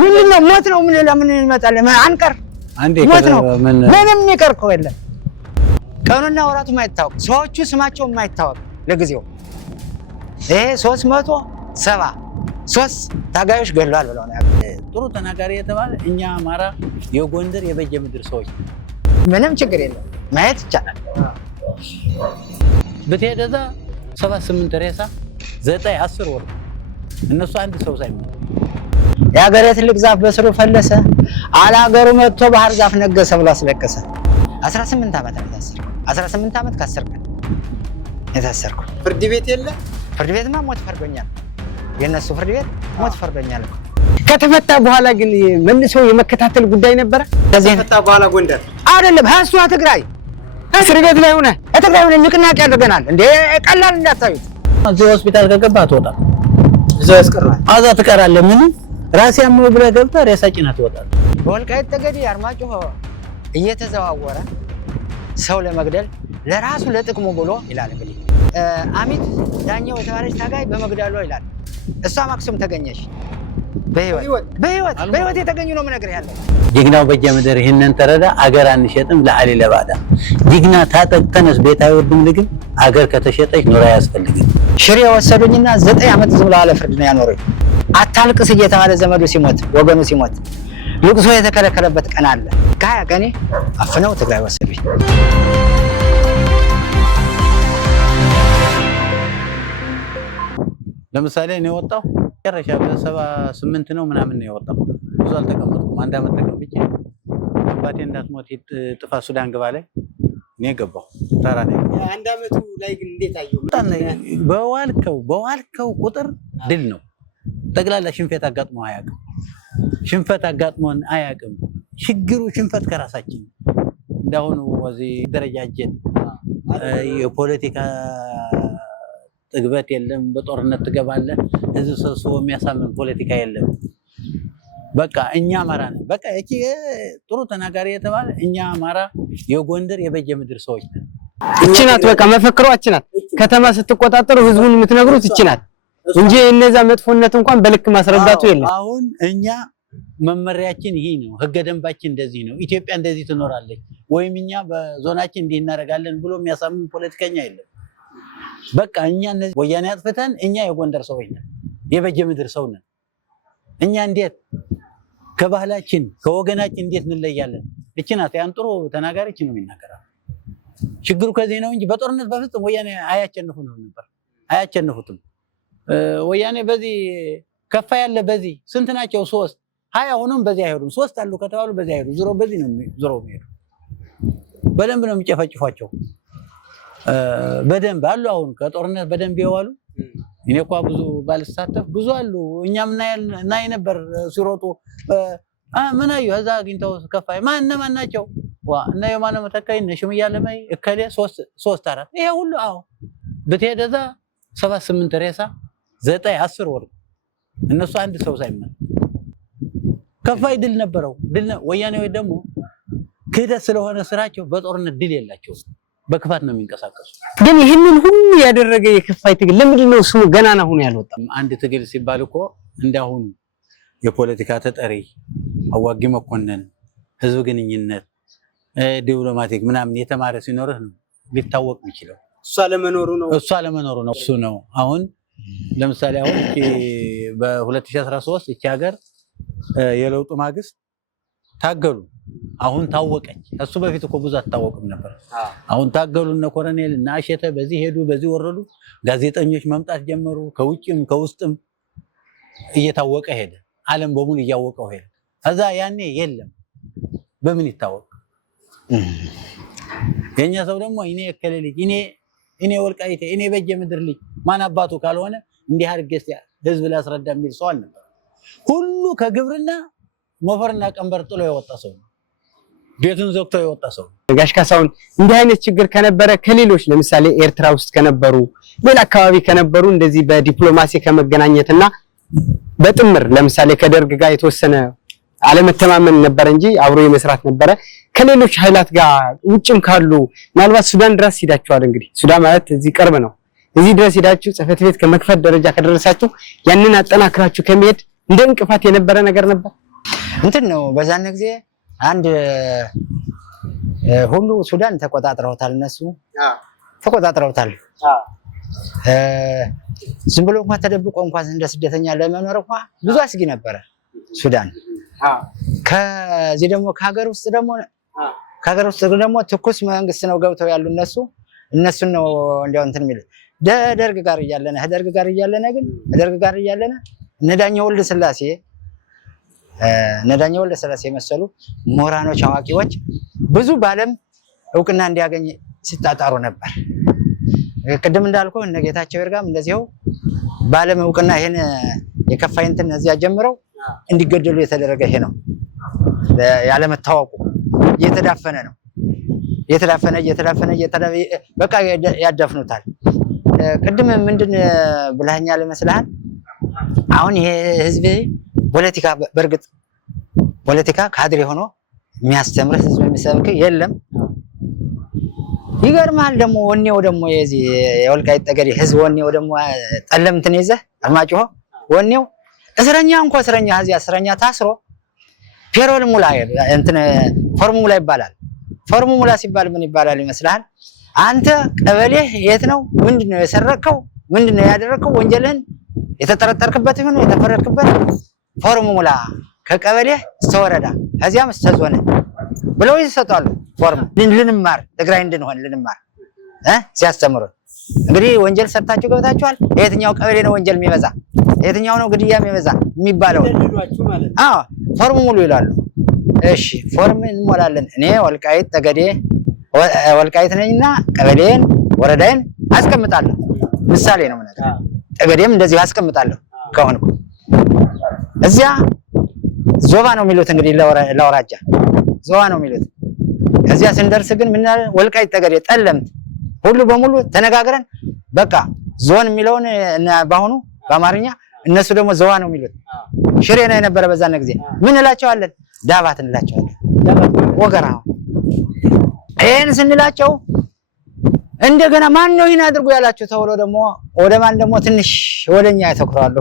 ምንድነው ሞት ነው ምን ለምን ይመጣል አንቀር አንዴ ሞት ነው ምንም ይቀር እኮ የለም ቀኑና ወራቱ ማይታወቅ ሰዎቹ ስማቸው ማይታወቅ ለጊዜው ይሄ 373 ታጋዮች ገድሏል ብለው ነው ጥሩ ተናጋሪ የተባለ እኛ አማራ የጎንደር የበጀ ምድር ሰዎች ምንም ችግር የለም ማየት ይቻላል በተደዛ 78 ሬሳ 9 10 ወር እነሱ አንድ ሰው ሳይሞት ያገሬ ትልቅ ዛፍ በስሩ ፈለሰ አላገሩ መጥቶ ባህር ዛፍ ነገሰ ብሎ አስለቀሰ 18 አመት ታሰረ 18 አመት ከ10 ቀን የታሰርኩ ፍርድ ቤት የለ ፍርድ ቤትማ ሞት ፈርዶኛል የነሱ ፍርድ ቤት ሞት ፈርዶኛል ከተፈታ በኋላ ግን መልሶ የመከታተል ጉዳይ ነበር ከተፈታ በኋላ ጎንደር አይደለም ሀሱ ትግራይ እስር ቤት ላይ ሆነ ትግራይ ሆነ ንቅናቄ ያደርገናል እንዴ ቀላል እንዳታዩት እዚህ ሆስፒታል ከገባ ተወጣ እዛው ያስቀራል አዛ ተቀራለ ምን ራስ ያመው ብለ ገብታ ሬሳጭና ተወጣ ወልቃይት ጠገዴ አርማጭሆ እየተዘዋወረ ሰው ለመግደል ለራሱ ለጥቅሙ ብሎ ይላል እንግዲህ አሚት ዳኛው የተባለች ታጋይ በመግደሏ ይላል እሷ ማክሱም ተገኘሽ በህይወት የተገኙ ነው ነገር ያለው ጅግናው በየምድር ይሄንን ተረዳ አገር አንሸጥም ለአሊ ለባዳ ጅግና ታጠቅተነስ ቤት አይወድም ልግን አገር ከተሸጠች ኑሮ ያስፈልግም ሽሬ ወሰዱኝና 9 አመት ዝም ብለው አለ ፍርድ ነው ያኖረኝ አታልቅስ እየተባለ ዘመዱ ሲሞት ወገኑ ሲሞት ልቅሶ የተከለከለበት ቀን አለ ከያ ቀኔ አፍነው ትግራይ ወሰዱኝ ለምሳሌ እኔ ወጣው ጨረሻ በ78 ነው ምናምን ነው የወጣው ብዙ አልተቀመጥኩም አንድ አመት ተቀምጬ አባቴ እንዳትሞት ጥፋ ሱዳን ገባ ላይ እኔ ገባው ታራ ላይ አንድ አመቱ ላይ ግን እንዴት አየው በዋልከው ቁጥር ድል ነው ጠቅላላ ሽንፈት አጋጥሞን አያውቅም ችግሩ ሽንፈት ከራሳችን እንዳሁን ወዚህ ደረጃችን የፖለቲካ ጥግበት የለም በጦርነት ትገባለህ እዚህ ሰው የሚያሳምን ፖለቲካ የለም በቃ እኛ አማራ ነን በቃ እቺ ጥሩ ተናጋሪ የተባለ እኛ አማራ የጎንደር የበጀ ምድር ሰዎች ነን እቺ ናት በቃ መፈክሯ እቺ ናት ከተማ ስትቆጣጠሩ ህዝቡን የምትነግሩት እቺ ናት እንጂ እነዛ መጥፎነት እንኳን በልክ ማስረዳቱ የለም አሁን እኛ መመሪያችን ይሄ ነው ህገ ደንባችን እንደዚህ ነው ኢትዮጵያ እንደዚህ ትኖራለች ወይም እኛ በዞናችን እንዲህ እናደርጋለን ብሎ የሚያሳምን ፖለቲከኛ የለም በቃ እኛ እነዚህ ወያኔ አጥፍተን እኛ የጎንደር ሰዎች ነን የበጀ ምድር ሰው ነን እኛ እንዴት ከባህላችን ከወገናችን እንዴት እንለያለን እቺ ናት ያን ጥሩ ተናጋሪች ነው የሚናገረው ችግሩ ከዚህ ነው እንጂ በጦርነት በፍጹም ወያኔ አያቸንፉትም ወያኔ በዚህ ከፋ ያለ በዚህ ስንት ናቸው 3 20 ሆነም በዚህ አይሄዱም 3 አሉ ከተባሉ በዚህ አይሄዱ ዙሮ በዚህ ነው ዙሮ የሚሄዱ በደንብ ነው የሚጨፈጭፏቸው በደንብ አሉ አሁን ከጦርነት በደንብ ይዋሉ እኔ እንኳን ብዙ ባልሳተፍ ብዙ አሉ እኛም ናይ ነበር ሲሮጡ ምን አዩ እዛ አግኝተው ከፋይ ማን ናቸው ዋ እና የማነ መተካይ ነሽም ያለማይ እከለ 3 4 ይሄ ሁሉ አዎ በተደዛ 78 ሬሳ 9 10 ወር እነሱ አንድ ሰው ሳይመን ከፋይ ድል ነበረው ወያኔው ደግሞ ክህደት ስለሆነ ስራቸው በጦርነት ድል የላቸው በክፋት ነው የሚንቀሳቀሱ ግን ይሄንን ሁሉ ያደረገ የከፋይ ትግል ለምንድን ነው ስሙ ገናና ሆኖ ያልወጣው አንድ ትግል ሲባል እኮ እንዳሁን የፖለቲካ ተጠሪ አዋጊ መኮንን ህዝብ ግንኙነት ዲፕሎማቲክ ምናምን የተማረ ሲኖርህ ነው ሊታወቅ የሚችለው እሱ አለመኖሩ ነው እሱ ነው አሁን ለምሳሌ አሁን በ2013 እቺ ሀገር የለውጡ ማግስት ታገሉ አሁን ታወቀች እሱ በፊት እኮ ብዙ አታወቅም ነበር አሁን ታገሉና ኮሎኔል እና አሸተ በዚህ ሄዱ በዚህ ወረዱ ጋዜጠኞች መምጣት ጀመሩ ከውጭም ከውስጥም እየታወቀ ሄደ ዓለም በሙሉ እያወቀው ሄደ ከዛ ያኔ የለም በምን ይታወቅ የኛ ሰው ደግሞ እኔ እከለልኝ እኔ ወልቃይቴ እኔ በጀ ምድር ልጅ ማን አባቱ ካልሆነ እንዲህ አድርገስ ህዝብ ላስረዳ የሚል ሰው አልነበር ሁሉ ከግብርና ሞፈርና ቀንበር ጥሎ የወጣ ሰው ቤቱን ዘግቶ የወጣ ሰው ጋሽ ካሳሁን እንዲህ አይነት ችግር ከነበረ ከሌሎች ለምሳሌ ኤርትራ ውስጥ ከነበሩ ሌላ አካባቢ ከነበሩ እንደዚህ በዲፕሎማሲ ከመገናኘትና በጥምር ለምሳሌ ከደርግ ጋር የተወሰነ አለመተማመን ነበር እንጂ አብሮ የመስራት ነበረ ከሌሎች ኃይላት ጋር ውጭም ካሉ ምናልባት ሱዳን ድረስ ሄዳችኋል እንግዲህ ሱዳን ማለት እዚህ ቅርብ ነው እዚህ ድረስ ሄዳችሁ ጽፈት ቤት ከመክፈት ደረጃ ከደረሳችሁ ያንን አጠናክራችሁ ከመሄድ እንደ እንቅፋት የነበረ ነገር ነበር እንትን ነው በዛን ጊዜ አንድ ሁሉ ሱዳን ተቆጣጥረውታል። እነሱ ተቆጣጥረውታል። ዝም ብሎ እንኳን ተደብቆ እንኳን እንደ ስደተኛ ለመኖር እንኳን ብዙ አስጊ ነበረ ሱዳን። ከዚህ ደግሞ ከሀገር ውስጥ ደግሞ ትኩስ መንግስት ነው ገብተው ያሉ እነሱን ነው እንዲያው እንትን የሚል ደርግ ጋር እያለነ ግን እነዳኘው ወልደ ስላሴ መሰሉ ምሁራኖች አዋቂዎች ብዙ በዓለም እውቅና እንዲያገኝ ሲጣጣሩ ነበር። ቅድም እንዳልኩ እነ ጌታቸው ይርጋም እንደዚሁ በዓለም እውቅና ይሄን የከፋይ እንትን እዚያ ጀምረው እንዲገደሉ የተደረገ ይሄ ነው። ያለመታወቁ እየተዳፈነ ነው። እየተዳፈነ በቃ ያዳፍኑታል። ቅድም ምንድን ብለኸኛል ይመስልሃል? አሁን ይሄ ህዝብ በእርግጥ ፖለቲካ ካድሬ ሆኖ የሚያስተምር ህዝብ የሚሰብክ የለም። ይገርማል ደግሞ ወኔው ደግሞ የዚህ የወልቃይት ጠገዴ ህዝብ ወኔው ደግሞ ጠለምትን ይዘህ አርማጭሆ ወኔው እስረኛ እስረኛ ታስሮ ፔሮል ሙላ እንትን ፎርሙ ሙላ ይባላል። ፎርሙ ሙላ ሲባል ምን ይባላል ይመስልሃል? አንተ ቀበሌ የት ነው? ምንድነው የሰረከው? ምንድነው ያደረከው? ወንጀልህን የተጠረጠርክበት ይሁን የተፈረድክበት ፎርሙ ሙላ ከቀበሌ እስከ ወረዳ ከዚያም እስከ ዞን ብለው ይሰጣሉ። ፎርም ልንማር ትግራይ እንድንሆን ልንማር ሲያስተምሩ እንግዲህ ወንጀል ሰርታችሁ ገብታችኋል። የትኛው ቀበሌ ነው ወንጀል የሚበዛ? የትኛው ነው ግድያ የሚበዛ የሚባለው? አዎ ፎርም ሙሉ ይላሉ። እሺ ፎርም እንሞላለን። እኔ ወልቃይት ጠገዴ ወልቃይት ነኝና ቀበሌን ወረዳዬን አስቀምጣለሁ። ምሳሌ ነው ማለት ጠገዴም እንደዚህ አስቀምጣለሁ ከሆንኩ እዚያ ዞባ ነው የሚሉት እንግዲህ ለወራጃ ዞባ ነው የሚሉት። ከዚያ ስንደርስ ግን ምን ወልቃይት ጠገዴ ጠለምት ሁሉ በሙሉ ተነጋግረን በቃ ዞን የሚለውን ባሁኑ በአማርኛ እነሱ ደግሞ ዞባ ነው የሚሉት። ሽሬ ነው የነበረ በዛን ጊዜ ምን እላቸዋለን? ዳባት እንላቸዋለን። ወገራ ይሄን ስንላቸው እንደገና ማን ነው ይሄን አድርጎ ያላችሁ ተብሎ ደግሞ ወደ ማን ደግሞ ትንሽ ወደኛ ያተኩራሉ።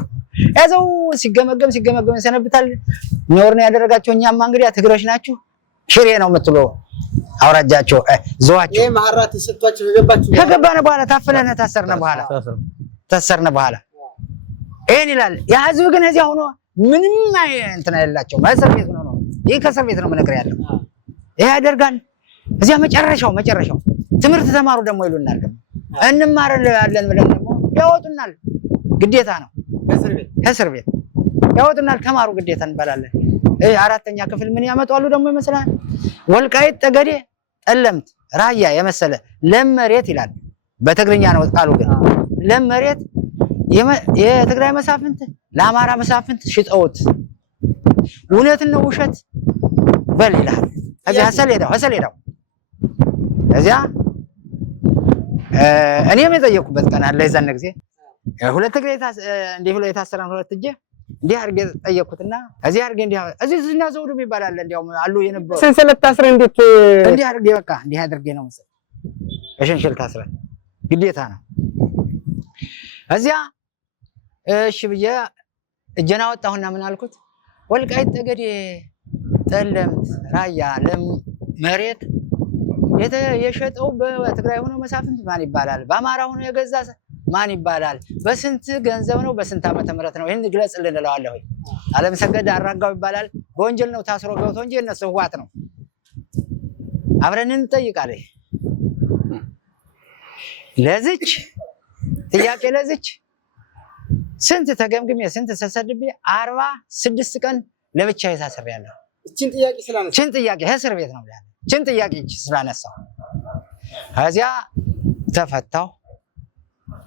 ያዘው ሲገመገም ይሰነብታል። ኖር ነው ያደረጋቸው። እኛማ እንግዲህ ትግሮች ናችሁ ሽሬ ነው የምትሉ አውራጃቸው ዘዋቸው ይሄ ማህራት ሰጥቷቸው ከገባነ በኋላ ታሰርነ በኋላ ይሄን ይላል። ያ ህዝብ ግን እዚያ ሆኖ ምንም እንትን አይላቸው። ማሰር ቤት ነው ይሄ ከሰር ቤት ነው መነገር ያለው ይሄ ያደርጋል። እዚያ መጨረሻው ትምህርት ተማሩ ደግሞ ይሉናል። እንማራለን ብለን ደግሞ ያወጡናል። ግዴታ ነው ከእስር ቤት ያወጡናል። ተማሩ ግዴታ እንባላለን። አራተኛ ክፍል ምን ያመጣሉ ደግሞ ይመስላል? ወልቃይት ጠገዴ ጠለምት ራያ የመሰለ ለም መሬት ይላል። በትግርኛ ነው ቃሉ ግን ለም መሬት የትግራይ መሳፍንት ለአማራ መሳፍንት ሽጠውት እውነት ነው ውሸት በል ይላል። እዚያ ሰሌዳው እዚያ እኔም የጠየቁበት ቀን አለ። የዛን ጊዜ ሁለት እግሬ እንዲህ ብሎ የታሰረን ሁለት እጄ እንዲህ አድርጌ ጠየቅኩትና እዚህ አድርጌ እዚህ ዝና ዘውዱ ይባላል እንዲያውም አሉ የነበሩ ሰንሰለት ታስረ እንዴት እንዲህ አድርጌ በቃ እንዲህ አድርጌ ነው መሰለኝ በሸንሸል ታስረ ግዴታ ነው። እዚያ እሺ ብዬ እጄን አወጣሁና ምን አልኩት? ወልቃይት ጠገዴ ጠለምት ራያ ለም መሬት የሸጠው በትግራይ ሆኖ መሳፍንት ማን ይባላል? በአማራ ሆኖ የገዛ ማን ይባላል? በስንት ገንዘብ ነው? በስንት ዓመተ ምህረት ነው? ይሄን ግለጽልን እለዋለሁ። አለምሰገድ አራጋው ይባላል። በወንጀል ነው ታስሮ ገብቶ እንጂ እነሱ ህዋት ነው። አብረን እንጠይቃለን። ለዚች ጥያቄ ስንት ተገምግሜ ስንት ተሰድቤ 46 ቀን ለብቻዬ ታስሬያለሁ። እቺን ጥያቄ እስር ቤት ነው ያለው። እቺን ጥያቄ ስላነሳው ከዚያ ተፈታው።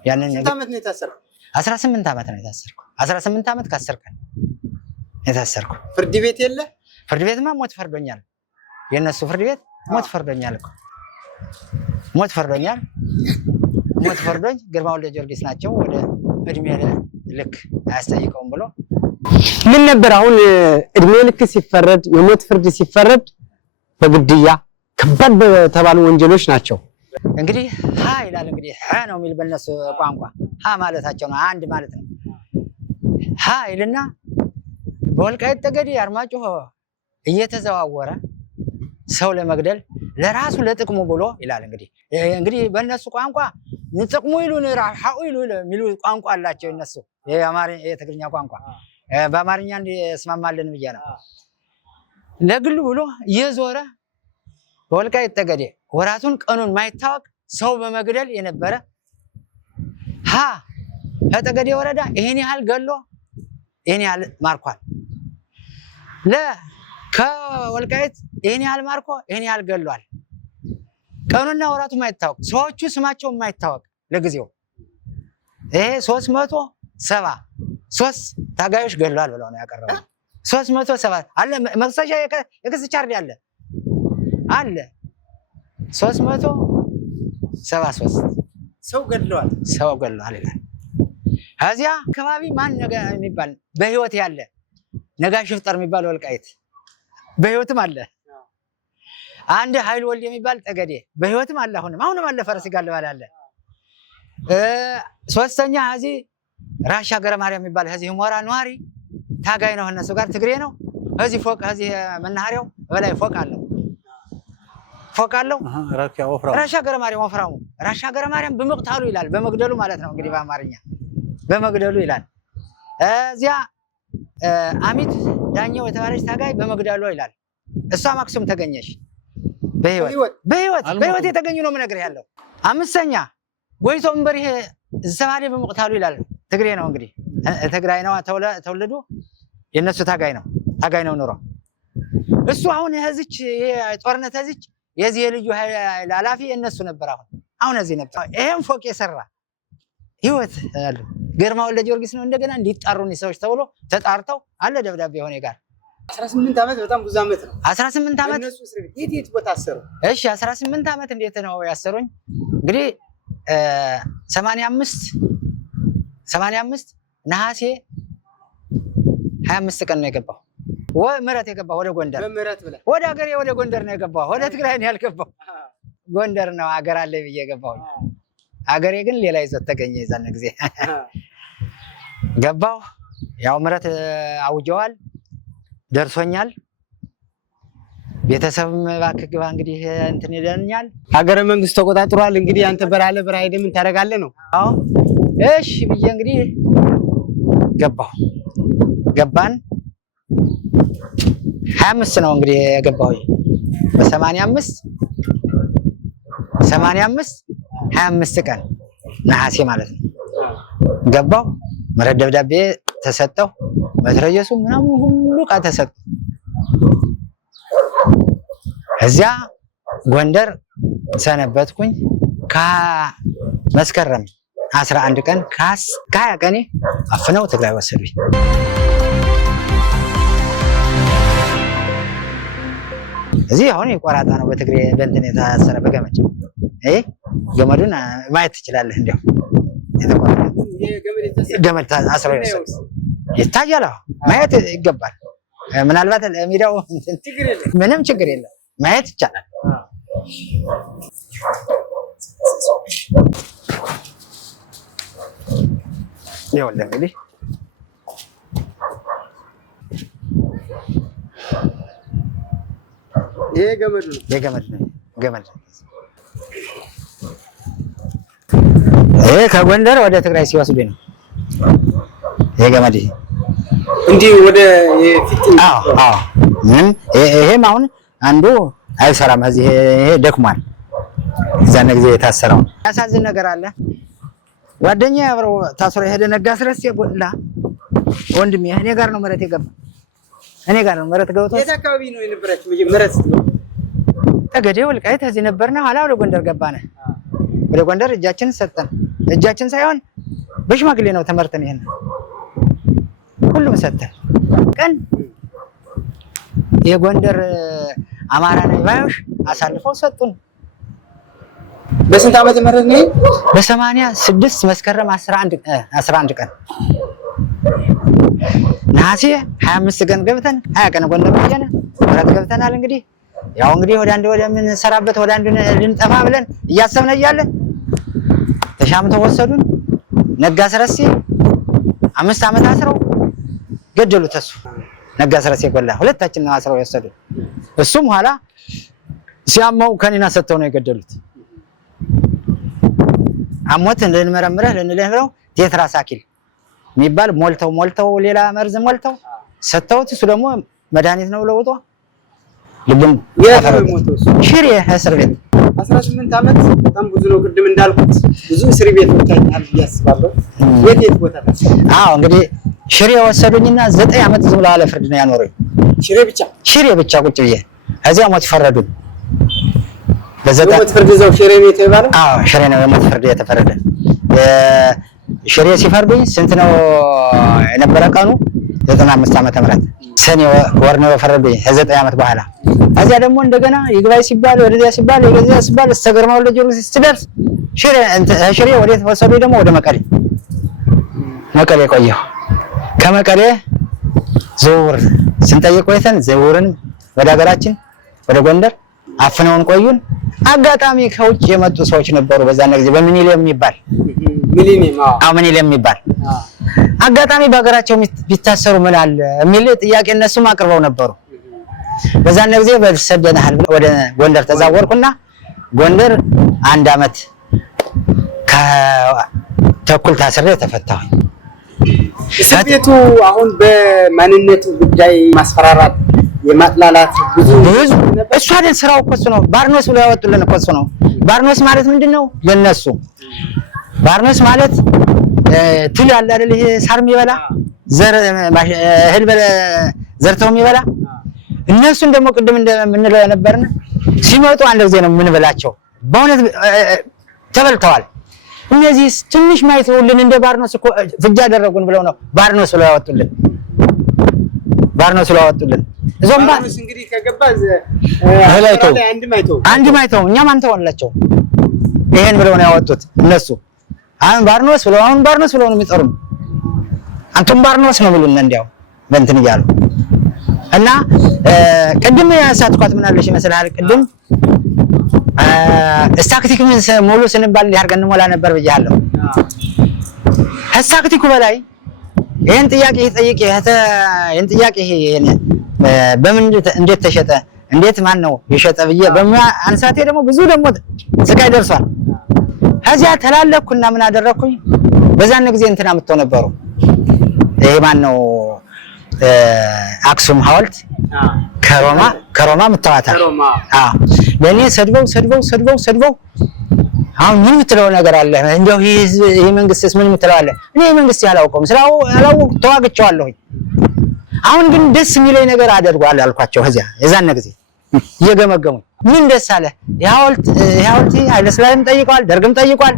ያንን ስንት ዓመት ነው የታሰረው? 18 ዓመት ነው የታሰርኩ። 18 ዓመት ከ10 ቀን የታሰርኩ። ፍርድ ቤት የለ? ፍርድ ቤትማ ሞት ፈርዶኛል። የነሱ ፍርድ ቤት ሞት ፈርዶኛል እኮ ሞት ፈርዶኝ ግርማ ወልደ ጊዮርጊስ ናቸው ወደ እድሜ ልክ አያስጠይቀውም ብሎ ምን ነበር አሁን እድሜ ልክ ሲፈረድ የሞት ፍርድ ሲፈረድ በግድያ ከባድ በተባሉ ወንጀሎች ናቸው። እንግዲህ ሀ ይላል እንግዲህ ሀ ነው የሚል በእነሱ ቋንቋ ሀ ማለታቸው ነው። አንድ ማለት ነው። ሀ ይልና በወልቃይት ጠገዴ አርማጭሆ እየተዘዋወረ ሰው ለመግደል ለራሱ ለጥቅሙ ብሎ ይላል። እንግዲህ በእነሱ ቋንቋ ጥቅሙ ይሉን ራሓኡ ይሉ የሚሉ ቋንቋ አላቸው እነሱ የትግርኛ ቋንቋ በአማርኛ እንስማማለን ብዬ ነው። ለግሉ ብሎ እየዞረ በወልቃይት ጠገዴ ወራቱን ቀኑን ማይታወቅ ሰው በመግደል የነበረ ከጠገዴ ወረዳ ይሄን ያህል ገሎ ይሄን ያህል ማርኳል። ከወልቃይት ይሄን ያህል ማርኮ ይሄን ያህል ገሏል። ቀኑና ወራቱ ማይታወቅ ሰዎቹ ስማቸው ማይታወቅ ለጊዜው ይሄ 373 ታጋዮች ገሏል ብለው ነው ያቀረበው። 307 አለ መክሰሻ የክስ ቻርጅ አለ 373 ሰው ገድለዋል ይላል። ከዚያ አካባቢ ማን የሚባል በህይወት ያለ ነጋሽ ፍጠር የሚባል ወልቃይት በህይወትም አለ። አንድ ኃይል ወልድ የሚባል ጠገዴ በህይወትም አለ። አሁንም አለ። ፈረስ ይጋልባል አለ። ሶስተኛ እዚህ ራሻ ገረ ማርያም የሚባል እዚህ ሞራ ነዋሪ ታጋይ ነው። እነሱ ጋር ትግሬ ነው። እዚህ ፎቅ እዚህ መናኸሪያው በላይ ፎቅ አለው። ራሻ ገረ ማርያም ወፍራሙ ራሻ ገረ ማርያም በመቅታሉ ይላል። በመግደሉ ማለት ነው እንግዲህ በአማርኛ በመግደሉ ይላል። እዚያ አሚት ዳኛው የተባለች ታጋይ በመግደሉ ይላል። እሷ ማክሱም ተገኘሽ በህይወት የተገኙ ነው የምነግርህ ያለው። አምስተኛ ጎይቶ እምበሪ ዘባዴ በመቅታሉ ይላል። ትግሬ ነው እንግዲህ ትግራይ ነው ተወለዱ። የነሱ ታጋይ ነው ኑሮ እሱ አሁን ህዝች ጦርነት ህዝች የዚህ የልዩ ኃላፊ የነሱ ነበር። አሁን እዚህ ነበር። ይሄን ፎቅ የሰራ ህይወት አለ ግርማ ወልደ ጊዮርጊስ ነው። እንደገና እንዲጣሩን ሰዎች ተብሎ ተጣርተው አለ ደብዳቤ ሆነ ጋር 18 ዓመት በጣም ብዙ ዓመት ነው። 18 ዓመት እነሱ እስር ቤት የት ቦታ አሰሩ? እሺ 18 ዓመት እንዴት ነው ያሰሩኝ? እንግዲህ 85 ነሐሴ 25 ቀን ነው የገባው። ምህረት የገባው ወደ ጎንደር ወደ ሀገሬ ወደ ጎንደር ነው የገባው። ወደ ትግራይ ነው ያልገባው። ጎንደር ነው ሀገር አለ ብዬ የገባው። ሀገሬ ግን ሌላ ይዞት ተገኘ። የዛን ጊዜ ገባው። ያው ምህረት አውጀዋል፣ ደርሶኛል። ቤተሰብም እባክህ ግባ እንግዲህ እንትን ይለኛል። ሀገረ መንግስት ተቆጣጥሯል። እንግዲህ አንተ በረሃ ለበረሃ ሄደህ ምን ታደርጋለህ ነው? አዎ እሺ ብዬ እንግዲህ ገባን። 25 ነው እንግዲህ የገባው በ85 25 ቀን ነሐሴ ማለት ነው ገባው። ምህረት ደብዳቤ ተሰጠው። መትረየሱ ምናምን ሁሉ ቃ ተሰጠ። እዚያ ጎንደር ሰነበትኩኝ። ከመስከረም 11 ቀን ከ20 ቀኔ አፍነው ትግራይ ወሰዱኝ። እዚህ አሁን የቆራጣ ነው በትግሬ በእንትን የታሰረ በገመድ ገመዱን ማየት ትችላለህ። እንዲያው የተቆራጣ ገመድ ታስሮ ይታያል። ማየት ይገባል። ምናልባት ለሚዲያው ምንም ችግር የለም፣ ማየት ይቻላል። ይኸውልህ እንግዲህ ይሄ ገመድ ነው። ይሄ ከጎንደር ወደ ትግራይ ሲወስዱ ነው። ይሄ ገመድ እንዲህ ወደ የፊት ይሄም አሁን አንዱ አይሰራም። እዚህ ይሄ ደክሟል። እዛን ጊዜ የታሰረው ያሳዝን ነገር አለ። ጓደኛዬ አብረው ታስሮ የሄደ ነጋ ስረስ የጎላ ወንድሜ እኔ ጋር ነው ምህረት የገባ። እኔ ጋር ነው ምህረት ገብቶ። የት አካባቢ ነው የነበራችሁ ምህረት? ጠገዴ ወልቃይት እዚህ ነበርና ኋላ ወደ ጎንደር ገባነ። ወደ ጎንደር እጃችን ሰጠን። እጃችን ሳይሆን በሽማግሌ ነው ተመርተን ይሄን ሁሉም ሰጠን። ቀን የጎንደር አማራ ነው ባዮሽ አሳልፈው ሰጡን። በስንት ዓመተ ምህረት ነው? በ86 መስከረም 11 ቀን ነሐሴ 25 ቀን ገብተን 20 ቀን ጎንደር ብቻና ምህረት ገብተናል። እንግዲህ ያው እንግዲህ ወደ አንድ ምን ሰራበት ወደ አንድ ልንጠፋ ብለን እያሰብን እያለን ተሻምተው ወሰዱን። ነጋ ስረሴ 5 ዓመት አስረው ገደሉት። እሱ ነጋ ስረሴ ጎላ ሁለታችንን አስረው የወሰዱ። እሱም ኋላ ሲያመው ከኒና ሰጥተው ነው የገደሉት። አሞት ልንመረምረህ ልንልህ ብለው ቴትራሳይክል የሚባል ሞልተው ሌላ መርዝ ሞልተው ሰጥተውት እሱ ደግሞ መድኃኒት ነው ብለው ወጣ። ልቡን ሽሬ እስር ቤት 18 ዓመት በጣም ብዙ ነው። ቅድም እንዳልኩት ብዙ እስር ቤት ወጣኛል ያስባለው። የት ቦታ ነው? አዎ እንግዲህ ሽሬ ወሰዱኝና 9 ዓመት ዝም ብለው አለ ፍርድ ነው ያኖሩኝ። ሽሬ ብቻ ቁጭ ብዬ እዚያ ሞት ፈረዱኝ። ሞት ፍርድ እዛው ሽሬ ነው የተባለው? አዎ ሽሬ ነው የሞት ፍርድ የተፈረደ። ሽሬ ሲፈርዱኝ ስንት ነው የነበረ ቀኑ? 95 ዓመተ ምህረት ሰኔ ወር ነው የፈረዱኝ ከ9 ዓመት በኋላ። እዚያ ደግሞ እንደገና ይግባይ ሲባል ወደዚያ ሲባል እስተገርማው ለጆሮስ ሲደርስ ሽሬ ወዴት ወሰዱኝ? ደግሞ ወደ መቀሌ ቆየሁ። ከመቀሌ ዝውውር ስንጠይቅ ቆይተን ዝውውርን ወደ ሀገራችን ወደ ጎንደር አፍነውን ቆዩን። አጋጣሚ ከውጭ የመጡ ሰዎች ነበሩ። በዛን ጊዜ በሚኒሊየም የሚባል አጋጣሚ በሀገራቸው ቢታሰሩ ምን አለ የሚል ጥያቄ እነሱም አቅርበው ነበሩ። በዛን ጊዜ በሰደናል ወደ ጎንደር ተዛወርኩና ጎንደር 1 ዓመት ከተኩል ታስሬ ተፈታሁኝ። እስር ቤቱ አሁን በማንነቱ ጉዳይ ማስፈራራት የማጥላላት ብዙ እሱ አይደል ስራው እኮ እሱ ነው። ባርኖስ ብለው ያወጡልን እኮ እሱ ነው። ባርኖስ ማለት ምንድነው? ለነሱ ባርኖስ ማለት ትል ያለ አይደል? ይሄ ሳር የሚበላ እህል ዘርተው የሚበላ እነሱን ደግሞ ቅድም እንደምንለው የነበርን ሲመጡ አንድ ጊዜ ነው የምንበላቸው። በእውነት ተበልተዋል። እነዚህ ትንሽ ማይተውልን እንደ ባርኖስ እኮ ፍጃ አደረጉን ብለው ነው ባርኖስ ብለው ያወጡልን። እዞም ባርኖስ እንግዲህ ከገባ አንድ ማይተው እኛም አንተውላቸው ይሄን ብለው ነው ያወጡት እነሱ። አሁን ባርኖስ ብለው ነው የሚጠሩን። አንተም ባርኖስ ነው ብሉን እንዲያው በእንትን እያሉ እና ቅድም ያሳትኳት ምን አለሽ ይመስልሃል? ቅድም ስታክቲክ ሙሉ ስንባል እንዲያርገን እንሞላ ነበር ብያለሁ። ስታክቲኩ በላይ ይሄን ጥያቄ ጠይቄ በምን እንዴት ተሸጠ እንዴት ማን ነው የሸጠ ብዬ በማንሳቴ ደግሞ ብዙ ደግሞ ስቃይ ደርሷል። ከዚያ ተላለኩና ምን አደረኩኝ? በዛን ጊዜ እንትና መጥተው ነበሩ። ይሄ ማን ነው አክሱም ሐውልት ከሮማ ምታዋታል። ለኔ ሰድበው አሁን ምን ምትለው ነገር አለ? እንደው ይሄ መንግስትስ ምን ምትለው አለ? እኔ መንግስት ያላውቀውም ስራው ተዋግቼዋለሁ። አሁን ግን ደስ የሚለኝ ነገር አደርጓል አልኳቸው። ከዚያ የዛን ጊዜ እየገመገሙ ምን ደስ አለ? የሐውልት ኃይለ ሥላሴም ጠይቀዋል፣ ደርግም ጠይቋል።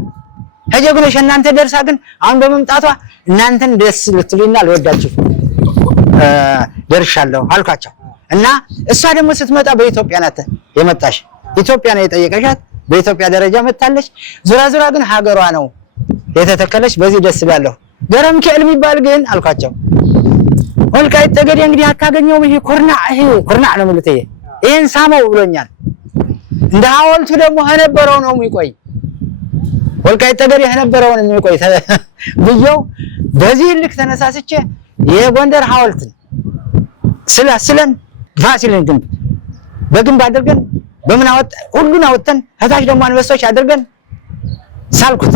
ከጀግኖች እናንተ ደርሳ ግን አሁን በመምጣቷ እናንተን ደስ ልትሉና ልወዳችሁ ደርሻለሁ አልኳቸው። እና እሷ ደግሞ ስትመጣ በኢትዮጵያ ናት የመጣሽ፣ ኢትዮጵያ ነው የጠየቀሻት፣ በኢትዮጵያ ደረጃ መጣለች። ዙራ ግን ሀገሯ ነው የተተከለች። በዚህ ደስ ይላለሁ። ገረም ከል የሚባል ግን አልኳቸው ወልቃይት ጠገዴ እንግዲህ አታገኘውም። ይሄ ኩርናዕ ነው ማለት ይሄን ሳመው ብሎኛል። እንደ ሐውልቱ ደግሞ ነበረው ነው የሚቆይ ወልቃይት ጠገዴ ነበረው ነው የሚቆይ ብየው በዚህ ልክ ተነሳስቼ የጎንደር ሐውልትን ስላስለን ፋሲልን ግንብ በግንብ አድርገን በምን ሁሉን አወጣን። ከታች ደግሞ አንበሶች አድርገን ሳልኩት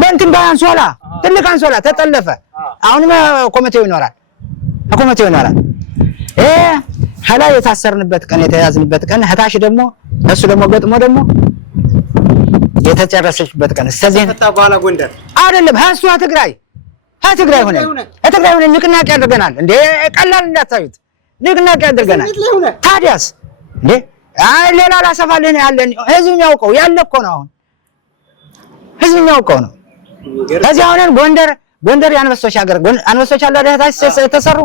በእንትን ባንሶላ ትልቅ አንሶላ ተጠለፈ። አሁንም ኮሚቴው ይኖራል። ሀላይ የታሰርንበት ቀን የተያዝንበት ቀን ከታች ደግሞ እሱ ደግሞ ገጥሞ ደግሞ የተጨረሰችበት ቀን ስለዚህ ተፈታ በኋላ ጎንደር አይደለም ሀሱ ትግራይ ሆነ ንቅናቄ አድርገናል። እንዴ ቀላል እንዳታዩት ንቅናቄ አድርገናል። ታዲያስ እንዴ ሌላ ላሰፋልህ ነው ያለን። ህዝብ የሚያውቀው ያለ እኮ ነው። አሁን ህዝብ የሚያውቀው ነው። ከዚህ አሁን ጎንደር የአንበሶች ሀገር አንበሶች አለ አይደል ተሰሩ።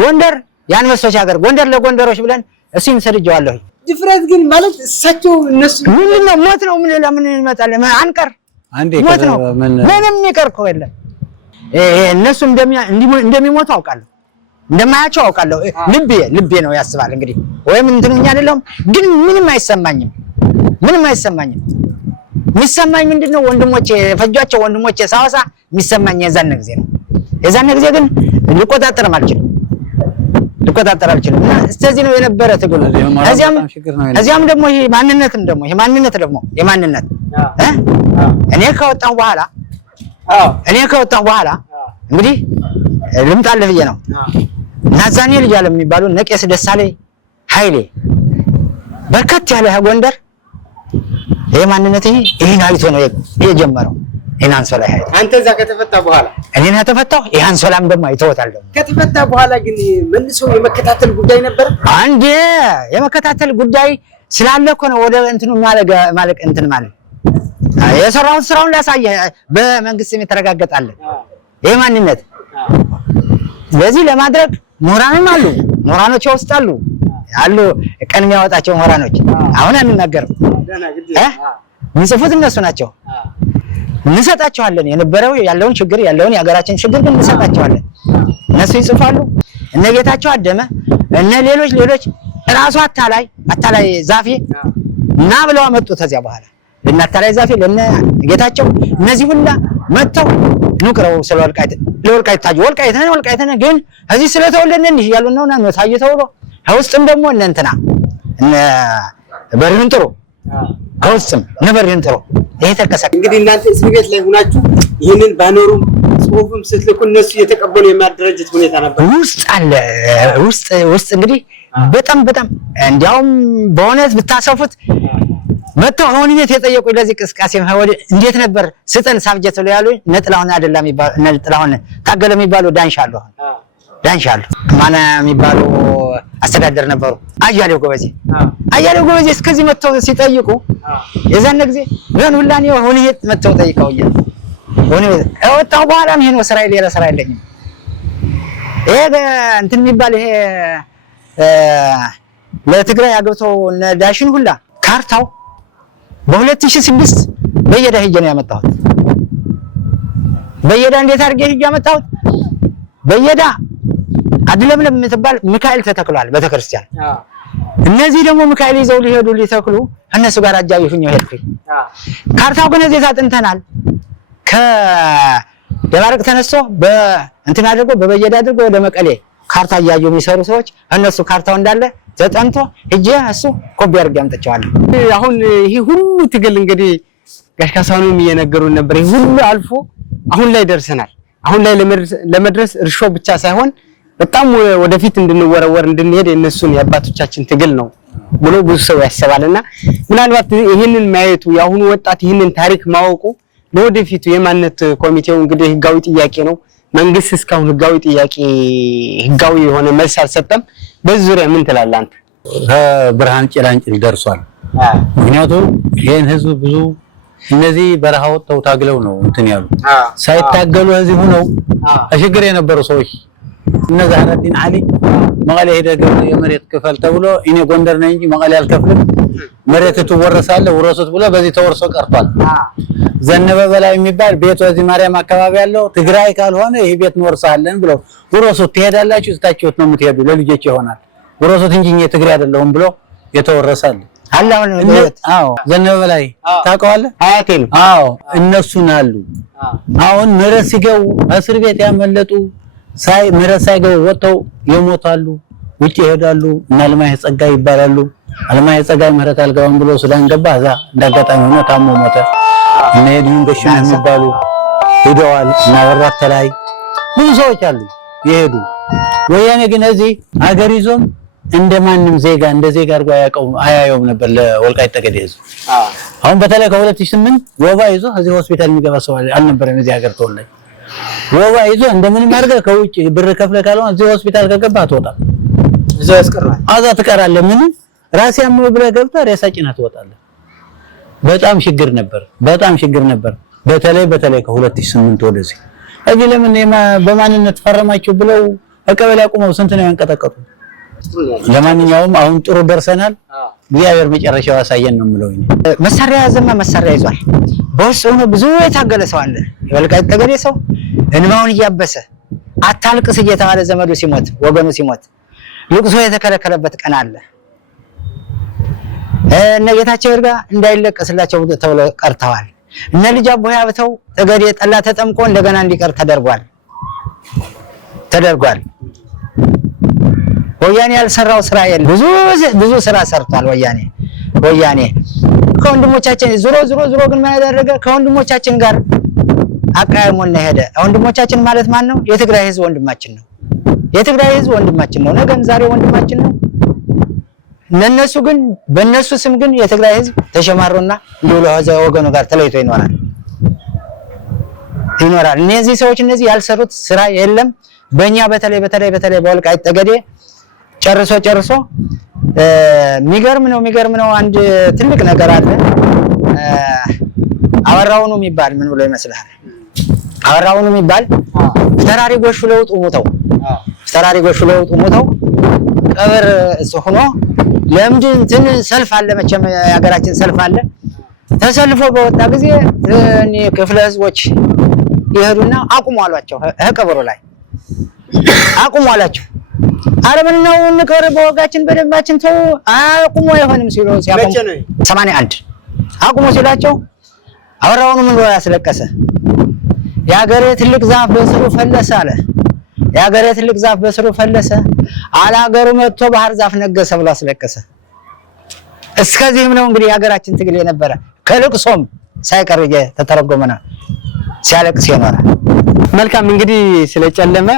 ጎንደር የአንበሶች ሀገር ጎንደር ለጎንደሮች ብለን እሱን ሰድጀዋለሁ። ድፍረት ግን ማለት እሳቸው እነሱ ምንድነው ሞት ነው? ምን ይመጣል? አንቀር ሞት ነው። ምንም ይቀር እኮ የለም። እነሱ እንደሚሞቱ አውቃለሁ፣ እንደማያቸው አውቃለሁ። ልቤ ነው ያስባል። እንግዲህ ወይም እንትንኛ አይደለም፣ ግን ምንም አይሰማኝም። የሚሰማኝ ምንድነው? ወንድሞቼ የፈጇቸው ወንድሞቼ ሳወሳ የሚሰማኝ የዛን ጊዜ ነው። የዛን ጊዜ ግን ልቆጣጠር አልችልም እና እስከዚህ ነው የነበረ ትግሉ። እዚያም ደግሞ ይሄ ማንነት ደግሞ የማንነት እኔ ከወጣሁ በኋላ እንግዲህ ልምጣልህ ብዬ ነው እና ዛኔ ልጅ አለ የሚባሉ ነቄስ ደሳለኝ ኃይሌ በርከት ያለ ጎንደር ይሄ ማንነት ይሄን አይቶ ነው የጀመረው። ይሄን አንሶላ ኃይሌ አንተ እዛ ከተፈታ በኋላ እኔና ተፈታው ይሄ አንሶላም ደግሞ አይተውታል። ደግሞ ከተፈታ በኋላ ግን መልሶ የመከታተል ጉዳይ ነበር። አንዴ የመከታተል ጉዳይ ስላለ እኮ ነው ወደ እንትኑ ማለት የሰራውን ስራውን ላሳየ በመንግስት የተረጋገጣለ ይሄ ማንነት። ስለዚህ ለማድረግ ምሁራንም ምሁራኖች ውስጥ አሉ ቀን የሚያወጣቸው ምሁራኖች አሁን አንናገርም። የሚጽፉት እነሱ ናቸው። እንሰጣቸዋለን የነበረው ያለውን ችግር ያለውን የሀገራችን ችግር ግን እንሰጣቸዋለን። እነሱ ይጽፋሉ። እነ ጌታቸው አደመ እነ ሌሎች ራሱ አታላይ ዛፌ እና ብለው አመጡት። ከዚያ በኋላ ለእነ አታላይ ዛፌ ለእነ ጌታቸው እነዚህ ሁላ መጥተው ንቅረው ስለ ወልቃይት ነን ግን እዚህ ስለተወለድን እንዲህ ያሉን ነው እና ታየ ተውሎ ከውስጥም ደግሞ እነ እንትና እነ በሪሁን ጥሩ ከውስጥም ነበርን ጥሩ ይሄ ተከሰከ። እንግዲህ እናንተ እስር ቤት ላይ ሆናችሁ ይሄንን ባነሩም ጽሁፍም ስትልኩ እነሱ እየተቀበሉ የማደራጀት ሁኔታ ነበር ውስጥ እንግዲህ በጣም እንዲያውም በእውነት ብታሰፉት መጥተው አሁን ቤት የጠየቁኝ ለዚህ ቅስቃሴ እንዴት ነበር ስጠን ሳብጀት ብለው ያሉኝ ነጥላውን አይደለም ነጥላውን ታገለ የሚባሉ ዳንሻሉ ማና የሚባሉ አስተዳደር ነበሩ። አያሌው ጎበዜ እስከዚህ መጥተው ሲጠይቁ የዛን ጊዜ ግን ሁላኔ ሆነ መጥተው ጠይቀውኛል። ሆነ ወጣው በኋላ ምን ነው ስራዬ ሌላ ስራ የለኝም። ይሄ እንትን የሚባል ይሄ ለትግራይ አግብተው ዳሽን ሁላ ካርታው በ2006 በየዳ ሄጄ ነው ያመጣሁት። በየዳ እንዴት አድርጌ ሄጄ ያመጣሁት? በየዳ አድለምለም የምትባል ሚካኤል ተተክሏል ቤተክርስቲያን። እነዚህ ደግሞ ሚካኤል ይዘው ሊተክሉ እነሱ ጋር አጃቢ ሁኜ ሄድኩኝ። ካርታው ግን እዚህ ታጥንተናል። ከደባርቅ ተነስቶ በእንትን አድርጎ በበየዳ አድርጎ ወደ መቀሌ ካርታ እያዩ የሚሰሩ ሰዎች እነሱ ካርታው እንዳለ ተጠንቶ ሄጄ እሱ ኮፒ አድርጌ አምጥቼዋለሁ። አሁን ይሄ ሁሉ ትግል እንግዲህ ጋሽ ካሳሁንም እየነገሩን ነበር። ይሄ ሁሉ አልፎ አሁን ላይ ደርሰናል። አሁን ላይ ለመድረስ እርሾ ብቻ ሳይሆን በጣም ወደፊት እንድንወረወር እንድንሄድ የነሱን የአባቶቻችን ትግል ነው ብሎ ብዙ ሰው ያስባልና ምናልባት ይሄንን ማየቱ የአሁኑ ወጣት ይሄንን ታሪክ ማወቁ ለወደፊቱ የማንነት ኮሚቴው እንግዲህ ህጋዊ ጥያቄ ነው። መንግስት እስካሁን ህጋዊ የሆነ መልስ አልሰጠም። በዚህ ዙሪያ ምን ትላለህ አንተ? ብርሃን ጭላንጭል ደርሷል። ምክንያቱም ይሄን ህዝብ ብዙ እነዚህ በረሃ ወጥተው ታግለው ነው እንትን ያሉ ሳይታገሉ እዚህ ሆነው አሽግር የነበሩ ሰዎች እነዚህ አረዲን አሊ መቀሌ ሄደው የመሬት ክፈል ተብሎ እኔ ጎንደር ነኝ እንጂ መቀሌ አልከፍልም መሬት ትወረሳለህ ወረሱት ብሎ በዚህ ተወርሶ ቀርቷል። ዘነበ በላይ የሚባል ቤት ወዚህ ማርያም አካባቢ ያለው ትግራይ ካልሆነ ይሄ ቤት እንወርሳለን ብሎ ወረሱት ትሄዳላችሁ ስታችሁት ነው የምትሄዱ ለልጆች ይሆናል ወረሱት እንጂ እኔ ትግራይ አይደለሁም ብሎ የተወረሳል። አላውን አዎ ዘነበ በላይ ታውቀዋለህ? አያቴ ነው። አዎ እነሱን አሉ። አሁን ምህረት ሲገቡ እስር ቤት ያመለጡ ምህረት ሳይገቡ ወጥተው ይሞታሉ፣ ውጪ ይሄዳሉ። እና አለማየሁ ጸጋይ ይባላሉ። አለማየሁ ጸጋይ ምህረት አልገባም ብሎ ሱዳን ገባ። እዛ እንዳጋጣሚ ሆኖ ታሞ ሞተ። እና የድን ገሽና የሚባሉ ሄደዋል። እና ወራት ላይ ብዙ ሰዎች አሉ ይሄዱ። ወያኔ ግን እዚህ አገር ይዞም እንደማንም ዜጋ እንደ ዜጋ አድርጎ አያየውም ነበር ለወልቃይት ጠገዴ ህዝብ። አሁን በተለይ ከ2008 ወባ ይዞ እዚህ ሆስፒታል የሚገባ ሰው አልነበረም። እዚህ ሀገር ተወላጅ ወባ ይዞ እንደምንም አድርገህ ከውጭ ብር ከፍለህ ካልሆነ እዚህ ሆስፒታል ከገባ አትወጣም። እዛው ያስቀራል። አዛ ትቀራለህ። ምን ራስ ያመው ብለህ ገብተህ ሬሳ ጭነህ ትወጣለህ። በጣም ችግር ነበር። በተለይ ከ2008 ወደዚህ እዚህ ለምን በማንነት ፈረማችሁ ብለው አቀበሌ አቁመው ስንት ነው ያንቀጠቀጡ። ለማንኛውም አሁን ጥሩ ደርሰናል። እግዚአብሔር መጨረሻው ያሳየን ነው የምለው። መሳሪያ ያዘማ መሳሪያ ይዟል። በውስጥ ሆኖ ብዙ የታገለ ሰው አለ። የወልቃይት ጠገዴ ሰው እንባውን እያበሰ አታልቅስ እየተባለ ዘመዱ ሲሞት ወገኑ ሲሞት ልቅሶ የተከለከለበት ቀን አለ። እነ ጌታቸው ይርጋ እንዳይለቀስላቸው ተብለው ቀርተዋል። እነ ልጅ አቦ ያብተው ጠገዴ ጠላ ተጠምቆ እንደገና እንዲቀር ተደርጓል። ተደርጓል። ወያኔ ያልሰራው ስራ የለም። ብዙ ስራ ሰርቷል ወያኔ ከወንድሞቻችን ዞሮ ግን ምን ያደረገ ከወንድሞቻችን ጋር አቃየሞና ሄደ። ወንድሞቻችን ማለት ማን ነው? የትግራይ ህዝብ ወንድማችን ነው። የትግራይ ህዝብ ወንድማችን ነው። ነገም ዛሬ ወንድማችን ነው። እነሱ ግን በእነሱ ስም ግን የትግራይ ህዝብ ተሸማሮና እንደው ወገኑ ጋር ተለይቶ ይኖራል። እነዚህ ሰዎች ያልሰሩት ስራ የለም። በእኛ በተለይ በወልቃይት ጠገዴ ጨርሶ የሚገርም ነው። አንድ ትልቅ ነገር አለ። አወራውኑ የሚባል ምን ብሎ ይመስልሃል? አወራውኑ የሚባል ተራሪ ጎሹ ለውጡ ሞተው ቀብር ሆኖ ለምንድን እንትን ሰልፍ አለ፣ መቼም የሀገራችን ሰልፍ አለ። ተሰልፎ በወጣ ጊዜ እኔ ክፍለ ህዝቦች ይሄዱና አቁሙ አሏቸው። ቀብሩ ላይ አቁሙ አላቸው። አረ ምን ነው እንቀር በወጋችን በደንባችን ተው አቁሙ አይሆንም ሲሉ ሲያቆሙ 81 አቁሙ ሲላቸው አወራውኑ ምን ብሎ ያስለቀሰ የሀገሬ ትልቅ ዛፍ በስሩ ፈለሰ አለ። የሀገሬ ትልቅ ዛፍ በስሩ ፈለሰ አላገሩ መጥቶ ባህር ዛፍ ነገሰ ብሎ አስለቀሰ። እስከዚህም ነው እንግዲህ የሀገራችን ትግል የነበረ ከልቅሶም ሳይቀር ተተረጎመ ነው ሲያለቅስ ይኖራል። መልካም እንግዲህ ስለጨለመ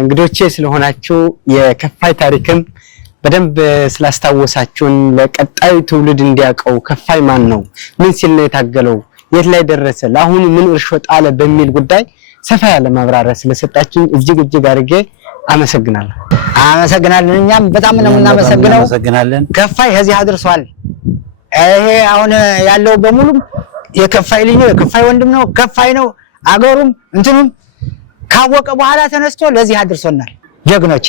እንግዶቼ ስለሆናችሁ የከፋይ ታሪክም በደንብ ስላስታወሳችሁን ለቀጣዩ ትውልድ እንዲያውቀው ከፋይ ማን ነው፣ ምን ሲል ነው የታገለው፣ የት ላይ ደረሰ፣ ለአሁኑ ምን እርሾ ጣለ በሚል ጉዳይ ሰፋ ያለ ማብራሪያ ስለሰጣችሁኝ እጅግ አድርጌ አመሰግናለሁ። እኛም በጣም ነው የምናመሰግነው። ከፋይ ከዚህ አድርሷል። ይሄ አሁን ያለው በሙሉ የከፋይ ልጅ ነው፣ የከፋይ ወንድም ነው፣ ከፋይ ነው። አገሩም እንትኑም ካወቀ በኋላ ተነስቶ ለዚህ አድርሶናል። ጀግኖች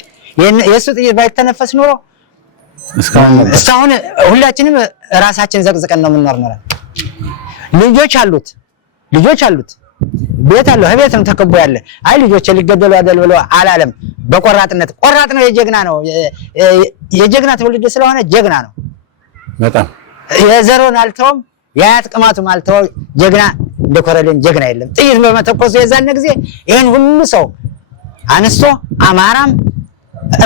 የሱ ጥይት ባይተነፈስ ኖሮ እስካሁን ሁላችንም ራሳችን ዘቅዝቀን ነው የምንኖር ነው። ልጆች አሉት ቤት አለው፣ ቤት ነው ተከቦ ያለ። አይ ልጆች ሊገደሉ አይደል ብሎ አላለም። በቆራጥነት ቆራጥ ነው፣ የጀግና ትውልድ ስለሆነ ጀግና ነው። በጣም የዘሮን አልተውም፣ የአያት ቅማቱም አልተው። ጀግና እንደ ኮረሌን ጀግና የለም። ጥይት በመተኮሱ የዛን ጊዜ ይሄን ሁሉ ሰው አንስቶ አማራም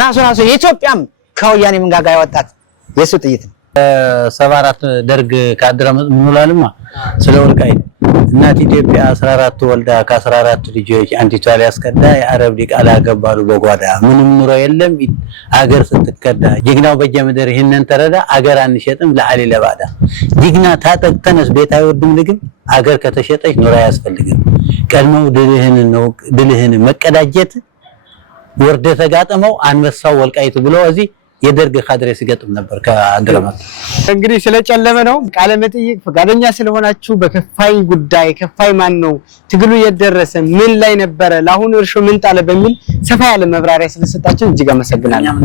ራሱ የኢትዮጵያም ከወያኔ መንጋጋ ያወጣት የሱ ጥይት ነው። 74 ደርግ ካድረ ምንላልማ ስለ ወልቃይት እናት ኢትዮጵያ 14 ወልዳ ከ14 ልጆች አንዲቷ ሊያስከዳ የአረብ ዲቃላ ገባሉ በጓዳ ምንም ኑሮ የለም አገር ስትከዳ ጀግናው በየምድር ይሄንን ተረዳ አገር አንሸጥም ለአሊ ለባዳ ጀግና ታጠቅተነስ ቤት አይወድም ልግም አገር ከተሸጠች ኑሮ አያስፈልግም ቀድመው ድልህን መቀዳጀት ወርደ ተጋጠመው አንበሳው ወልቃይት ብሎ እዚህ የደርግ ካድሬ ሲገጥም ነበር ከአድረማት። እንግዲህ ስለጨለመ ነው ቃለ መጠይቅ ፈቃደኛ ስለሆናችሁ በከፋይ ጉዳይ ከፋይ ማን ነው፣ ትግሉ የደረሰ ምን ላይ ነበረ፣ ለአሁኑ እርሾ ምን ጣለ በሚል ሰፋ ያለ መብራሪያ ስለሰጣችሁ እጅግ አመሰግናለሁ።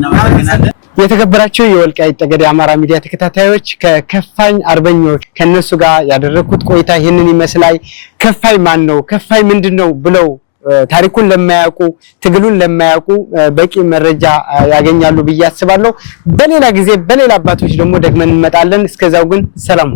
የተከበራችሁ የወልቃይት ጠገዴ አማራ ሚዲያ ተከታታዮች ከከፋይ አርበኞች ከነሱ ጋር ያደረኩት ቆይታ ይህንን ይመስላል። ከፋይ ማን ነው፣ ከፋይ ምንድነው ብለው ታሪኩን ለማያውቁ ትግሉን ለማያውቁ በቂ መረጃ ያገኛሉ ብዬ አስባለሁ። በሌላ ጊዜ በሌላ አባቶች ደግሞ ደግመን እንመጣለን። እስከዛው ግን ሰላም